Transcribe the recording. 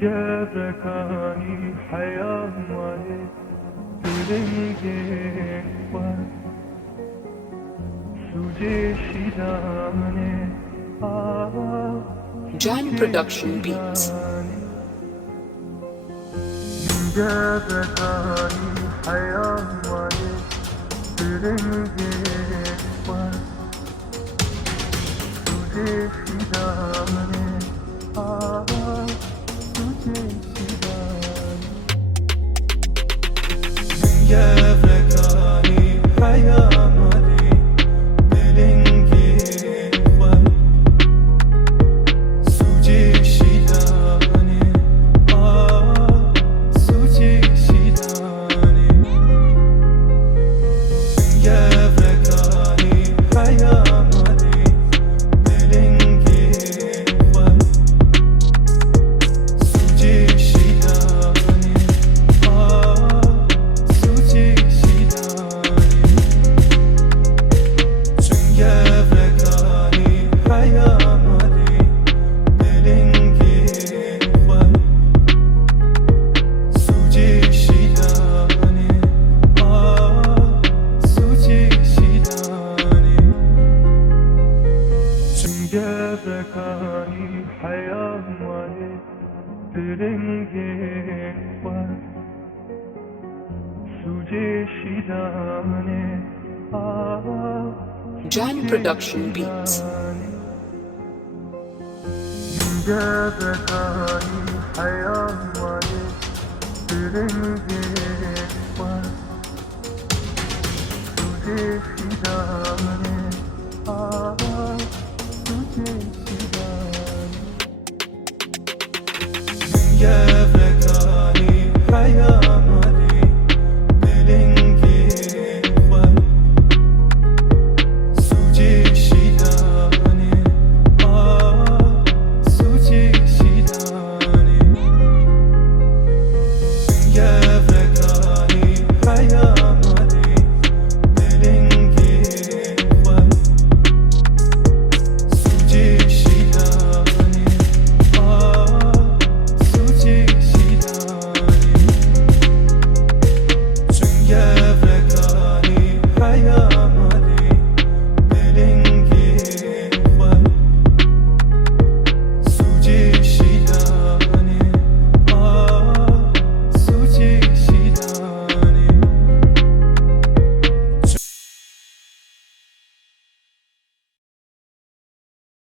جبركاني حياة مالي دلنگه و سوجه شیدانه Jan Production Beats. جبركاني حياة مالي دلنگه و سوجه شیدانه جبركاني حياة مالي دلنگه و سوجه شیدانه سوجه شیدانه جبركاني حياة مالي دلنگه و سوجه شیدانه سوجه شیدانه چون جبركاني حياة مالي دلنگه و سوجه شیدانه سوجه شیدانه چون جبركاني حياة مالي دلنگه و سوجه شیدانه Jan Production Beats. جبركاني حياة مالي دلنگه و سوجه شیدانه سوجه شیدانه